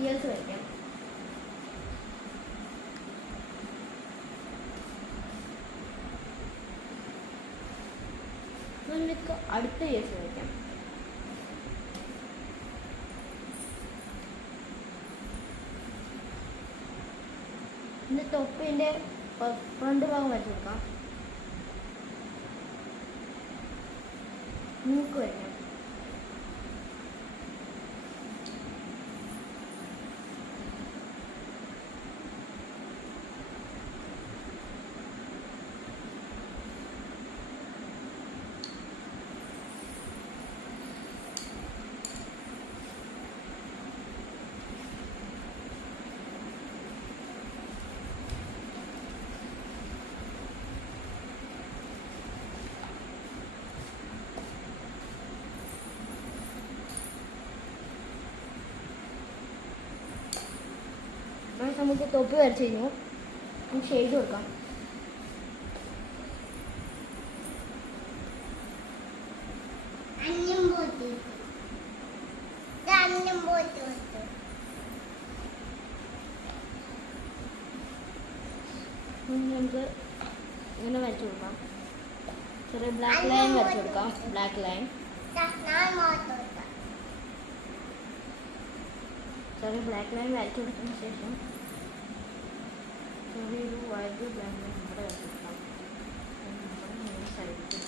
Years വരയ്ക്കാം. നമുക്ക് അടുത്ത ഇയേഴ്സ് വരയ്ക്കാം. ഇന്ന് തൊപ്പിൻ്റെ ഫ്രണ്ട് ഭാഗം വരച്ചു കൊടുക്കാം. മൂക്ക് വരയ്ക്കാം. നമുക്ക് തൊപ്പി വരച്ച് കഴിഞ്ഞു. ഷെയ്ഡ് കൊടുക്കാം. നമുക്ക് ഇങ്ങനെ വരച്ചു കൊടുക്കാം. ചെറിയ ബ്ലാക്ക് ലൈൻ വരച്ചു കൊടുക്കാം. ബ്ലാക്ക് ലൈൻ ചെറിയ ബ്ലാക്ക് ലൈൻ വരച്ചു കൊടുത്തതിന് ശേഷം ചെറിയൊരു വൈറ്റ് ബ്ലാക്ക് ലൈൻ ഇവിടെ വരച്ചു കൊടുക്കാം. സൈഡിൽ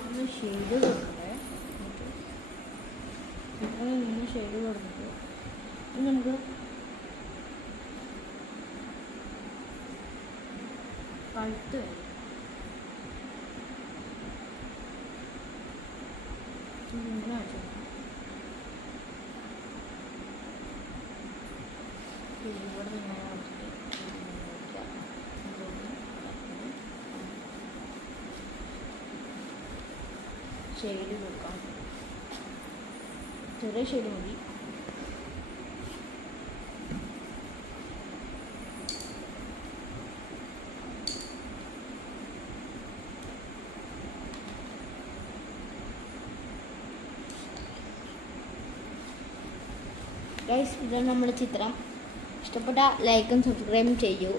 നമ്മൾ ഷെയ്ഡ് കൊടുക്കട്ടെ. ഇങ്ങനെ ഷെയ്ഡ് കൊടുത്തിട്ട് നമുക്ക് കഴുത്ത് വരും. ഇങ്ങനെ വരച്ചു കൊടുക്കാം. ഇവിടെ നിന്ന് ഷെയ്ഡ് കൊടുക്കാം. ചെറിയ ഷെയ്ഡ് മതി. ഗൈസ്, ഇതാണ് നമ്മുടെ ചിത്രം. ഇഷ്ടപ്പെട്ട ലൈക്കും സബ്സ്ക്രൈബും ചെയ്യൂ.